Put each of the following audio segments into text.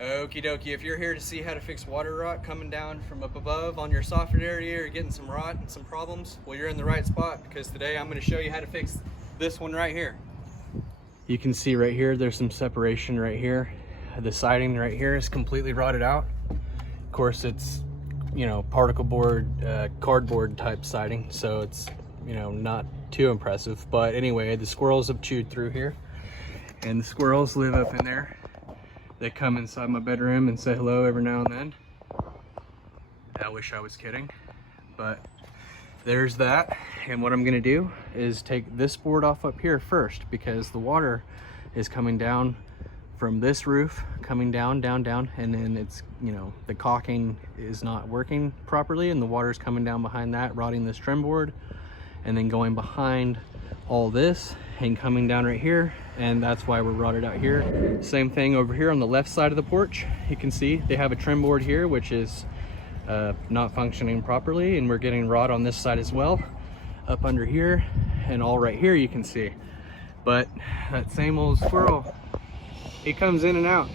Okie dokie, if you're here to see how to fix water rot coming down from up above on your soffit area or getting some rot and some problems, well, you're in the right spot, because today I'm going to show you how to fix this one right here. You can see right here, there's some separation right here. The siding right here is completely rotted out. Of course, it's, you know, particle board, cardboard type siding, so it's, you know, not too impressive. But anyway, the squirrels have chewed through here, and the squirrels live up in there. They come inside my bedroom and say hello every now and then. I wish I was kidding, but there's that. And what I'm gonna do is take this board off up here first, because the water is coming down from this roof, coming down, and then it's, you know, the caulking is not working properly, and the water's coming down behind that, rotting this trim board, and then going behind all this and coming down right here, and that's why we're rotted out here. Same thing over here on the left side of the porch. You can see they have a trim board here which is not functioning properly, and we're getting rot on this side as well, up under here, and all right here you can see. But that same old squirrel, he comes in and out,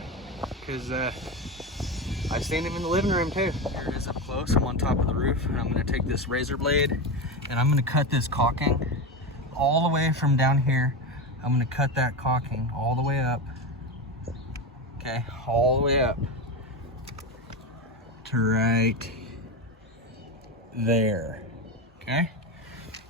because I've seen him in the living room too. Here it is up close. I'm on top of the roof, and I'm going to take this razor blade and I'm going to cut this caulking all the way from down here. I'm going to cut that caulking all the way up, okay, all the way up to right there, okay?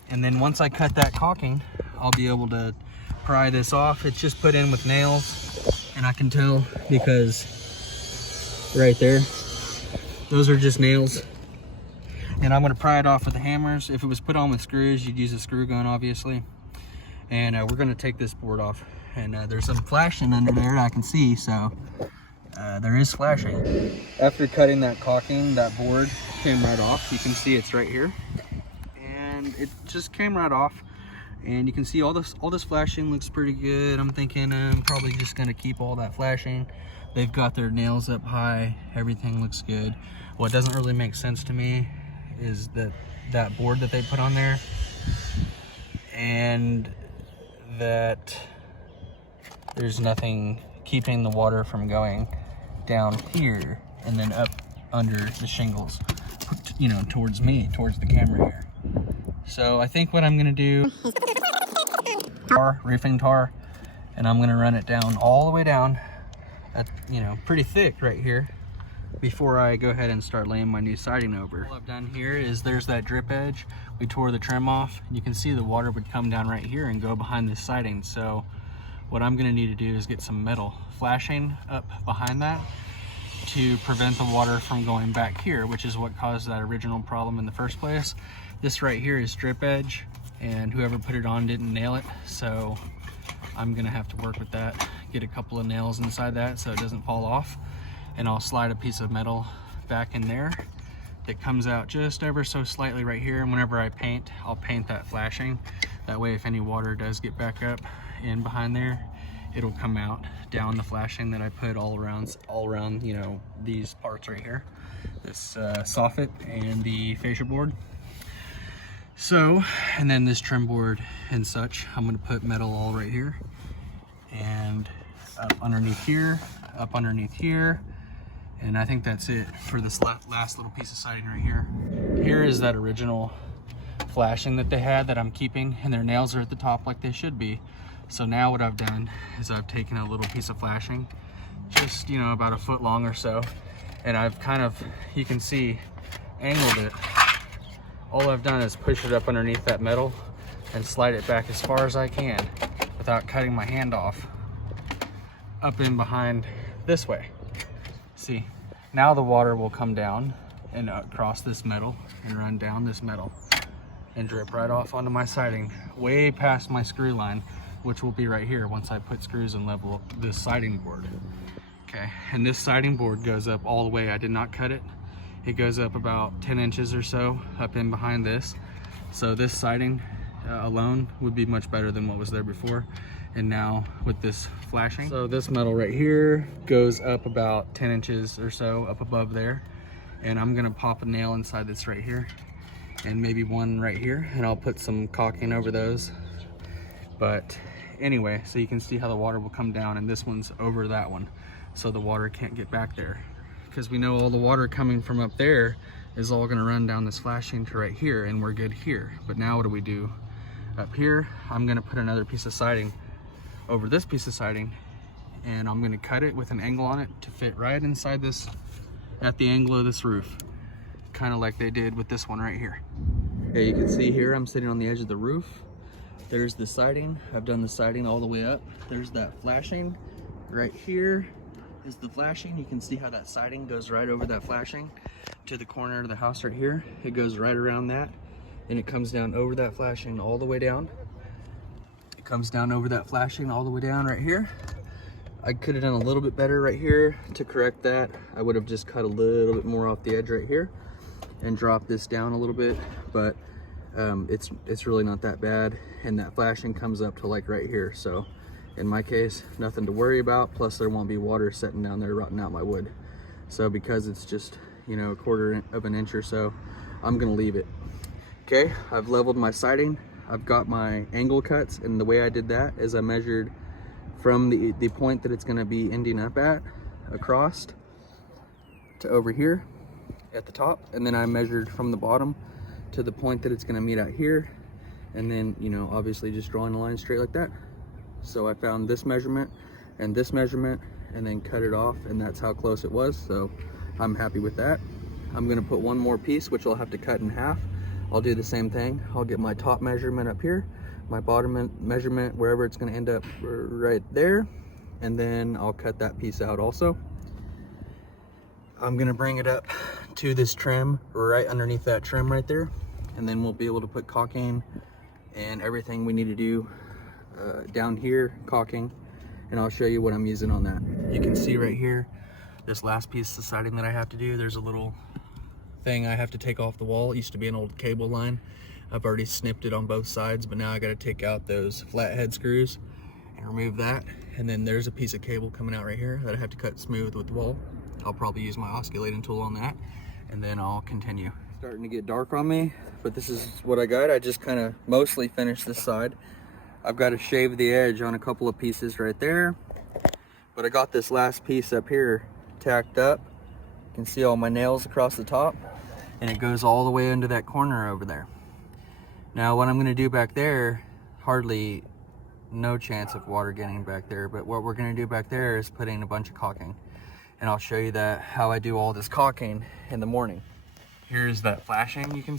And then once I cut that caulking, I'll be able to pry this off. It's just put in with nails, and I can tell because right there, those are just nails. And I'm going to pry it off with the hammers. If it was put on with screws, you'd use a screw gun, obviously. And we're going to take this board off. And there's some flashing under there I can see, so there is flashing. After cutting that caulking, that board came right off. You can see it's right here. And it just came right off. And you can see all this flashing looks pretty good. I'm thinking I'm probably just going to keep all that flashing. They've got their nails up high. Everything looks good. What doesn't really make sense to me is that board that they put on there, and that there's nothing keeping the water from going down here and then up under the shingles, you know, towards me, towards the camera here. So I think what I'm gonna do, roofing tar, and I'm gonna run it down all the way down at, you know, pretty thick right here, before I go ahead and start laying my new siding over. All I've done here is there's that drip edge. We tore the trim off. You can see the water would come down right here and go behind this siding. So what I'm gonna need to do is get some metal flashing up behind that to prevent the water from going back here, which is what caused that original problem in the first place. This right here is drip edge, and whoever put it on didn't nail it. So I'm gonna have to work with that, get a couple of nails inside that so it doesn't fall off. And I'll slide a piece of metal back in there that comes out just ever so slightly right here. And whenever I paint, I'll paint that flashing. That way, if any water does get back up in behind there, it'll come out down the flashing that I put all around, you know, these parts right here, this soffit and the fascia board. So, and then this trim board and such, I'm gonna put metal all right here, and up underneath here, up underneath here. And I think that's it for this last little piece of siding right here. Here is that original flashing that they had that I'm keeping, and their nails are at the top like they should be. So now what I've done is I've taken a little piece of flashing, just, you know, about a foot long or so, and I've kind of, you can see, angled it. All I've done is push it up underneath that metal and slide it back as far as I can without cutting my hand off, up in behind this way. See, now the water will come down and across this metal and run down this metal and drip right off onto my siding, way past my screw line, which will be right here once I put screws and level this siding board. Okay, and this siding board goes up all the way. I did not cut it. It goes up about 10 inches or so up in behind this. So this siding alone would be much better than what was there before. And now with this flashing, so this metal right here goes up about 10 inches or so up above there, and I'm gonna pop a nail inside this right here and maybe one right here, and I'll put some caulking over those. But anyway, so you can see how the water will come down, and this one's over that one. so the water can't get back there. Because we know all the water coming from up there is all gonna run down this flashing to right here, and we're good here. But now what do we do? Up here, I'm gonna put another piece of siding over this piece of siding, and I'm gonna cut it with an angle on it to fit right inside this, at the angle of this roof. Kind of like they did with this one right here. Okay, you can see here, I'm sitting on the edge of the roof. There's the siding. I've done the siding all the way up. There's that flashing. Right here is the flashing. You can see how that siding goes right over that flashing to the corner of the house right here. It goes right around that, and it comes down over that flashing all the way down. It comes down over that flashing all the way down right here. I could have done a little bit better right here to correct that. I would have just cut a little bit more off the edge right here and dropped this down a little bit, but it's really not that bad. And that flashing comes up to like right here. So in my case, nothing to worry about. Plus there won't be water sitting down there rotting out my wood. So because it's just, you know, 1/4 of an inch or so, I'm gonna leave it. Okay, I've leveled my siding. I've got my angle cuts, and the way I did that is I measured from the point that it's gonna be ending up at, across to over here at the top, and then I measured from the bottom to the point that it's gonna meet out here, and then, you know, obviously just drawing a line straight like that. So I found this measurement and then cut it off, and that's how close it was. So I'm happy with that. I'm gonna put one more piece, which I'll have to cut in half. I'll do the same thing. I'll get my top measurement up here, my bottom measurement wherever it's gonna end up right there, and then I'll cut that piece out also. I'm gonna bring it up to this trim right underneath that trim right there, and then we'll be able to put caulking and everything we need to do down here, caulking, and I'll show you what I'm using on that. You can see right here, this last piece of siding that I have to do, there's a little thing I have to take off the wall. It used to be an old cable line. I've already snipped it on both sides, but now I got to take out those flathead screws and remove that. And then there's a piece of cable coming out right here that I have to cut smooth with the wall. I'll probably use my osculating tool on that, and then I'll continue. Starting to get dark on me, but this is what I got. I just kind of mostly finished this side. I've got to shave the edge on a couple of pieces right there, but I got this last piece up here tacked up. You can see all my nails across the top, and it goes all the way into that corner over there. Now what I'm going to do back there, hardly no chance of water getting back there, but what we're going to do back there is putting a bunch of caulking, and I'll show you that how I do all this caulking in the morning. Here's that flashing. You can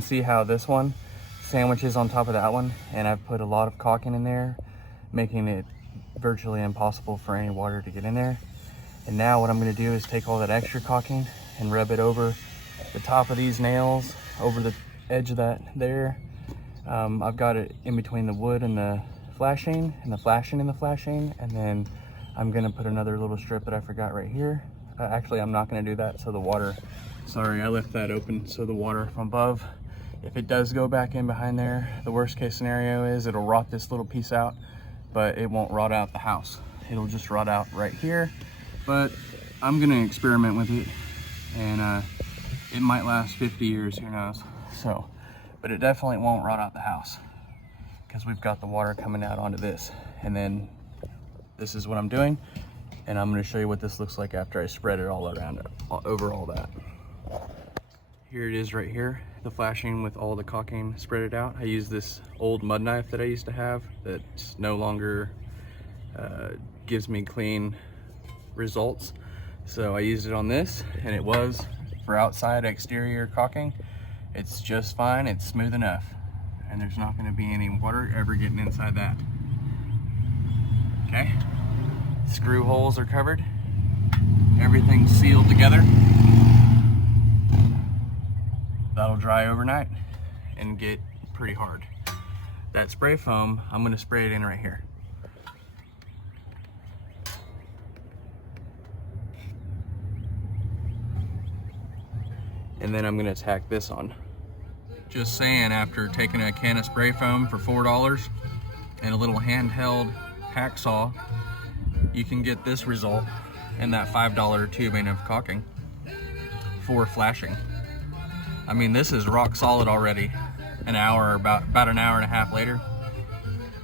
see how this one sandwiches on top of that one, and I've put a lot of caulking in there, making it virtually impossible for any water to get in there. And now what I'm going to do is take all that extra caulking and rub it over the top of these nails, over the edge of that there. I've got it in between the wood and the flashing, and the flashing and the flashing, and then I'm going to put another little strip that I forgot right here. Actually, I'm not going to do that, so the water, sorry, I left that open so the water from above, if it does go back in behind there, the worst case scenario is it'll rot this little piece out, but it won't rot out the house. It'll just rot out right here. But I'm gonna experiment with it, and it might last 50 years, who knows. So, but it definitely won't rot out the house because we've got the water coming out onto this. And then this is what I'm doing, and I'm gonna show you what this looks like after I spread it all around it, over all that. Here it is right here, the flashing with all the caulking spread it out. I use this old mud knife that I used to have that's no longer gives me clean results. So I used it on this, and it was for outside exterior caulking. It's just fine, it's smooth enough, and there's not going to be any water ever getting inside that. Okay, screw holes are covered, everything's sealed together. That'll dry overnight and get pretty hard. That spray foam, I'm going to spray it in right here. And then I'm going to tack this on. Just saying, after taking a can of spray foam for $4 and a little handheld hacksaw, you can get this result in that $5 tubing of caulking for flashing. I mean, this is rock solid already. An hour, about an hour and a half later.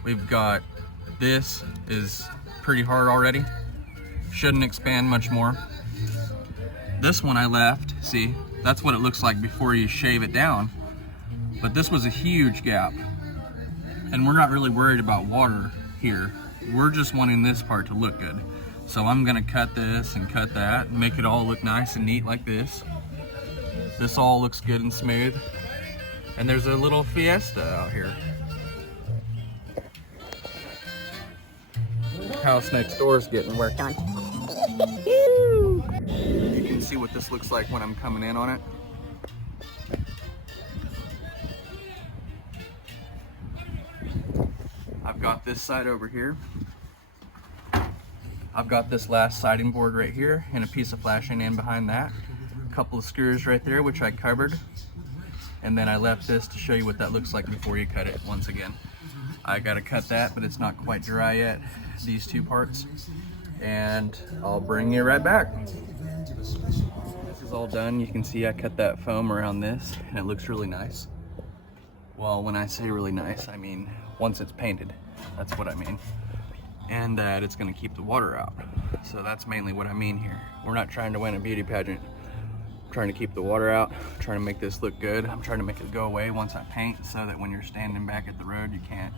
We've got, this is pretty hard already. Shouldn't expand much more. This one I left, see, that's what it looks like before you shave it down. But this was a huge gap. And we're not really worried about water here. We're just wanting this part to look good. So I'm gonna cut this and cut that and make it all look nice and neat like this. This all looks good and smooth. And there's a little fiesta out here. House next door is getting worked on. You can see what this looks like when I'm coming in on it. I've got this side over here. I've got this last siding board right here and a piece of flashing in behind that. A couple of screws right there, which I covered. And then I left this to show you what that looks like before you cut it once again. I gotta cut that, but it's not quite dry yet, these two parts. And I'll bring you right back. This is all done. You can see I cut that foam around this and it looks really nice. Well, when I say really nice, I mean once it's painted, that's what I mean. And that it's gonna keep the water out. So that's mainly what I mean here. We're not trying to win a beauty pageant. I'm trying to keep the water out, I'm trying to make this look good. I'm trying to make it go away once I paint so that when you're standing back at the road, you can't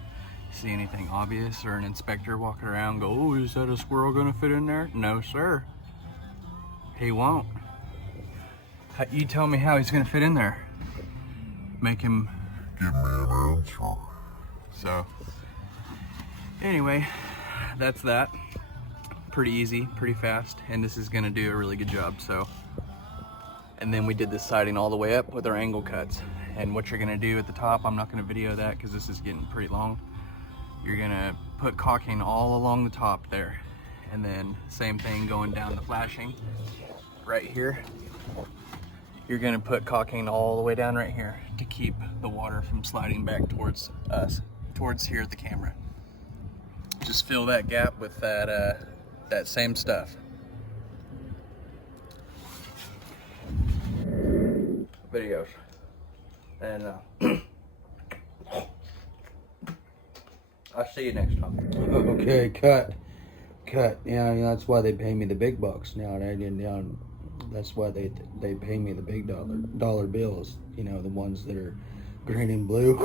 see anything obvious, or an inspector walking around go, oh, is that a squirrel gonna fit in there? No, sir. He won't. You tell me how he's gonna fit in there. Make him give me an answer. So, anyway, that's that. Pretty easy, pretty fast, and this is gonna do a really good job, so. And then we did this siding all the way up with our angle cuts. And what you're gonna do at the top, I'm not gonna video that because this is getting pretty long. You're gonna put caulking all along the top there. And then same thing going down the flashing right here. You're gonna put caulking all the way down right here to keep the water from sliding back towards us, towards here at the camera. Just fill that gap with that, that same stuff. Videos. And I'll see you next time. Okay, cut. Yeah, that's why they pay me the big bucks now. That's why they pay me the big dollar bills. You know, the ones that are green and blue.